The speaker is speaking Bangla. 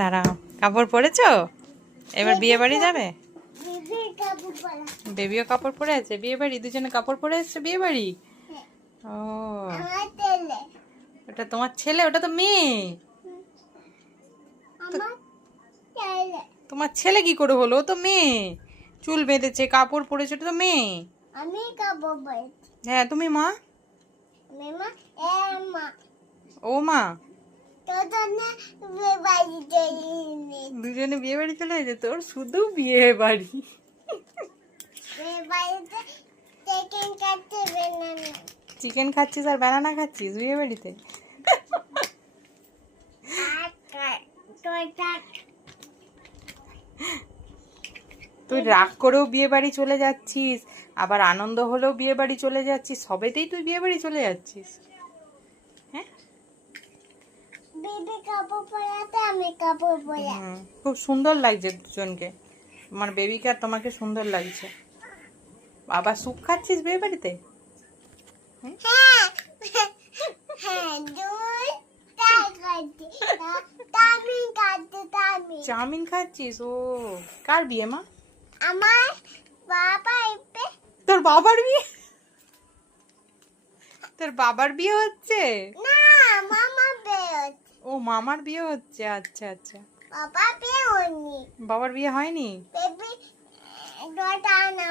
দাঁড়াও, কাপড় পরেছো? এবার বিয়ে বাড়ি যাবে? বেবিও কাপড় পরে আছে বিয়ে বাড়ি, দুজনে কাপড় পরে এসছে বিয়ে বাড়ি। ও, ওটা তোমার ছেলে, ওটা তো মেয়ে। তোমার ছেলে কি করে হলো? ও তো মেয়ে, চুল বেঁধেছে, কাপড় পরেছে, ওটা তো মেয়ে। আমি কাপড় পরেছি। হ্যাঁ, তুমি মা। আমি মা, মা ও মা, তোদের বাড়ি চলে দুজনে বিয়ে বাড়ি চলে গেছে। তোর শুধু বিয়ে বাড়ি। বাড়িতে চিকেন কাটতে বেনানা। চিকেন খাচ্ছিস আর বানানা খাচ্ছিস বিয়ে বাড়িতে? তুই রাগ করেও বিয়ে বাড়ি চলে যাচ্ছিস, আবার আনন্দ হলেও বিয়ে বাড়ি চলে যাচ্ছিস, সবেতেই তুই বিয়ে বাড়ি চলে যাচ্ছিস। হ্যাঁ, বেবি কাপড় পরাতে আমি কাপড় পরা। খুব সুন্দর লাগছে দুজনকে, তোমার বেবিকে আর তোমাকে সুন্দর লাগছে। আবার স্যুপ খাচ্ছিস বিয়ে বাড়িতে? হ্যাঁ হ্যাঁ, দুই কাটতে তামিন কাটতে তামিন। চাউমিন খাচ্ছিস? ও, কার বিয়ে মা? আমার বাবা ইপে। তোর বাবার বিয়ে? তোর বাবার বিয়ে হচ্ছে? না, মামা বের। ও, মামার বিয়ে হচ্ছে। আচ্ছা আচ্ছা, বাবা বের হয়নি। বাবার বিয়ে হয়নি? বেবি ডটা না।